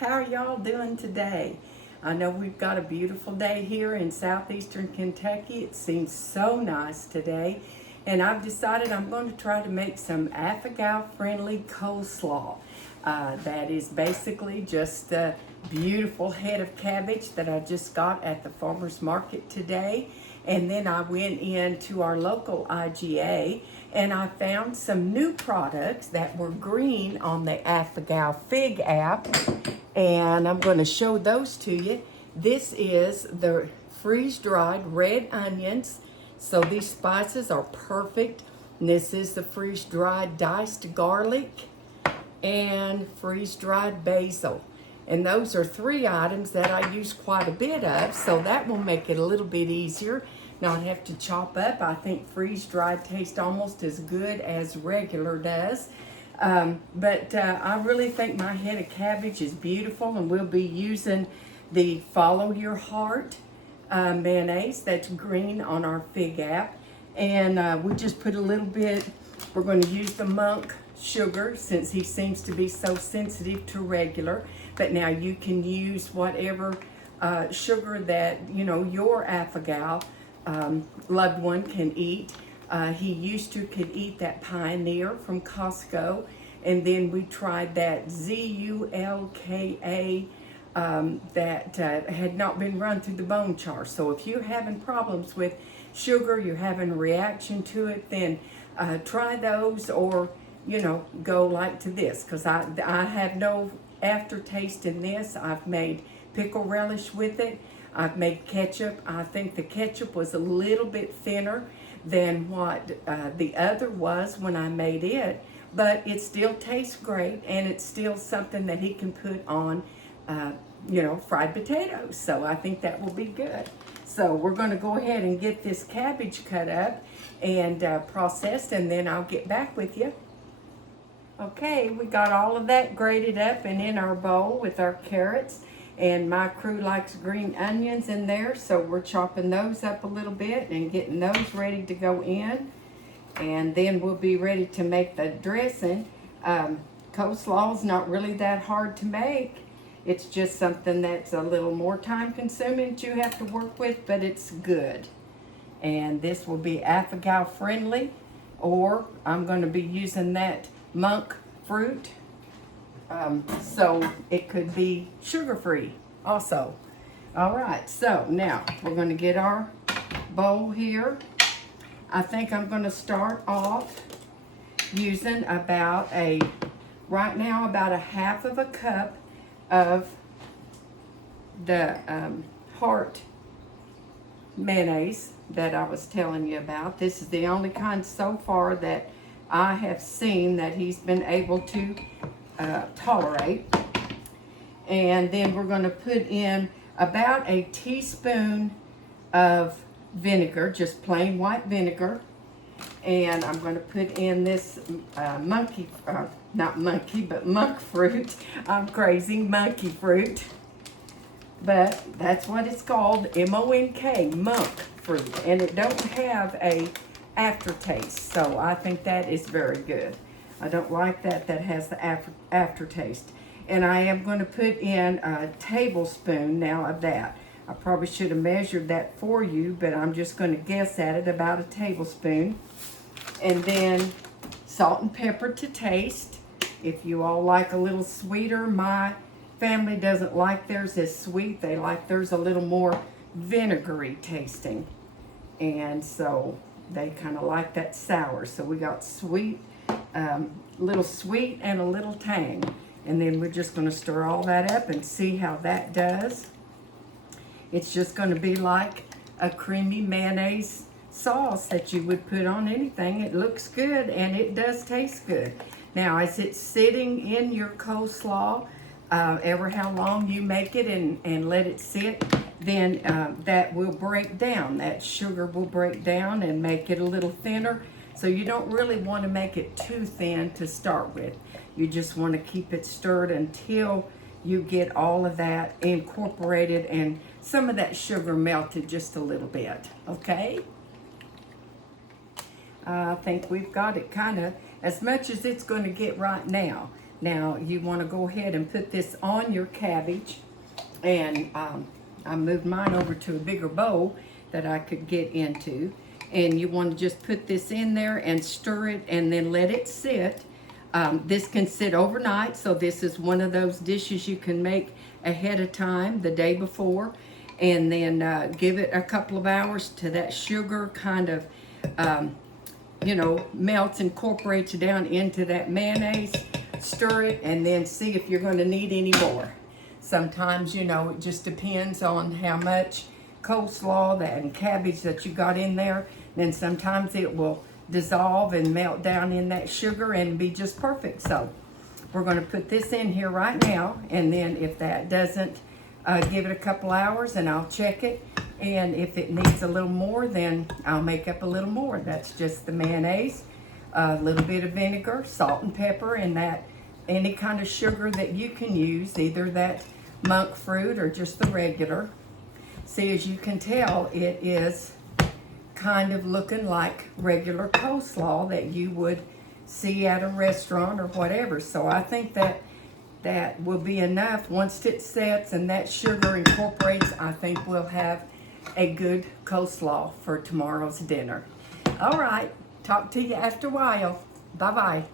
how are y'all doing today? I know we've got a beautiful day here in southeastern Kentucky. It seems so nice today. And I've decided I'm going to try to make some Affogaw-friendly coleslaw. That is basically just a beautiful head of cabbage that I just got at the farmer's market today. And then I went into our local IGA and I found some new products that were green on the Affogaw Fig app. And I'm going to show those to you. This is the freeze-dried red onions. So these spices are perfect. And this is the freeze-dried diced garlic and freeze-dried basil. And those are three items that I use quite a bit of, so that will make it a little bit easier. Not have to chop up. I think freeze-dried tastes almost as good as regular does. But I really think my head of cabbage is beautiful, and we'll be using the Follow Your Heart mayonnaise that's green on our Fig app. And we just put a little bit, we're going to use the monk sugar since he seems to be so sensitive to regular. But now you can use whatever sugar that, you know, your Affogaw loved one can eat. He used to could eat that Pioneer from Costco, and then we tried that ZULKA that had not been run through the bone char. So if you're having problems with sugar, you're having a reaction to it, then try those, or you know, go like to this, because I have no aftertaste in this. I've made pickle relish with it. I've made ketchup. I think the ketchup was a little bit thinner than what the other was when I made it, but it still tastes great, and it's still something that he can put on, you know, fried potatoes. So I think that will be good. So we're going to go ahead and get this cabbage cut up and processed, and then I'll get back with you. Okay, we got all of that grated up and in our bowl with our carrots, and my crew likes green onions in there, so we're chopping those up a little bit and getting those ready to go in. And then we'll be ready to make the dressing. Coleslaw is not really that hard to make. It's just something that's a little more time consuming that you have to work with, but it's good. And this will be Affogaw friendly, or I'm going to be using that monk fruit, so it could be sugar-free also. All right, so now we're going to get our bowl here. I think I'm going to start off using about right now about a half of a cup of the Heart mayonnaise that I was telling you about. This is the only kind so far that I have seen that he's been able to tolerate. And then we're going to put in about a teaspoon of vinegar, just plain white vinegar. And I'm going to put in this monk fruit. I'm crazy, monkey fruit. But that's what it's called, M-O-N-K, monk fruit. And it don't have a aftertaste, so I think that is very good. I don't like that has the aftertaste. And I am going to put in a tablespoon now of that. I probably should have measured that for you, but I'm just going to guess at it, about a tablespoon. And then salt and pepper to taste. If you all like a little sweeter, my family doesn't like theirs as sweet. They like theirs a little more vinegary tasting. And so they kind of like that sour. So we got sweet, little sweet and a little tang. And then we're just going to stir all that up and see how that does. It's just going to be like a creamy mayonnaise sauce that you would put on anything. It looks good and it does taste good. Now, as it's sitting in your coleslaw, ever how long you make it and let it sit, then that will break down. That sugar will break down and make it a little thinner. So you don't really want to make it too thin to start with. You just want to keep it stirred until you get all of that incorporated and some of that sugar melted just a little bit, okay? I think we've got it kind of as much as it's going to get right now. Now you want to go ahead and put this on your cabbage, and I moved mine over to a bigger bowl that I could get into. And you want to just put this in there and stir it and then let it sit. This can sit overnight, so this is one of those dishes you can make ahead of time the day before, and then give it a couple of hours to that sugar kind of melts, incorporates down into that mayonnaise. Stir it and then see if you're going to need any more. Sometimes, it just depends on how much coleslaw and cabbage that you got in there. Then sometimes it will dissolve and melt down in that sugar and be just perfect. So we're going to put this in here right now, and then if that doesn't, give it a couple hours and I'll check it. And if it needs a little more, then I'll make up a little more. That's just the mayonnaise, a little bit of vinegar, salt and pepper, and that any kind of sugar that you can use, either that monk fruit or just the regular. See, as you can tell, it is kind of looking like regular coleslaw that you would see at a restaurant or whatever. So I think that will be enough. Once it sets and that sugar incorporates, I think we'll have a good coleslaw for tomorrow's dinner. All right, talk to you after a while. Bye-bye.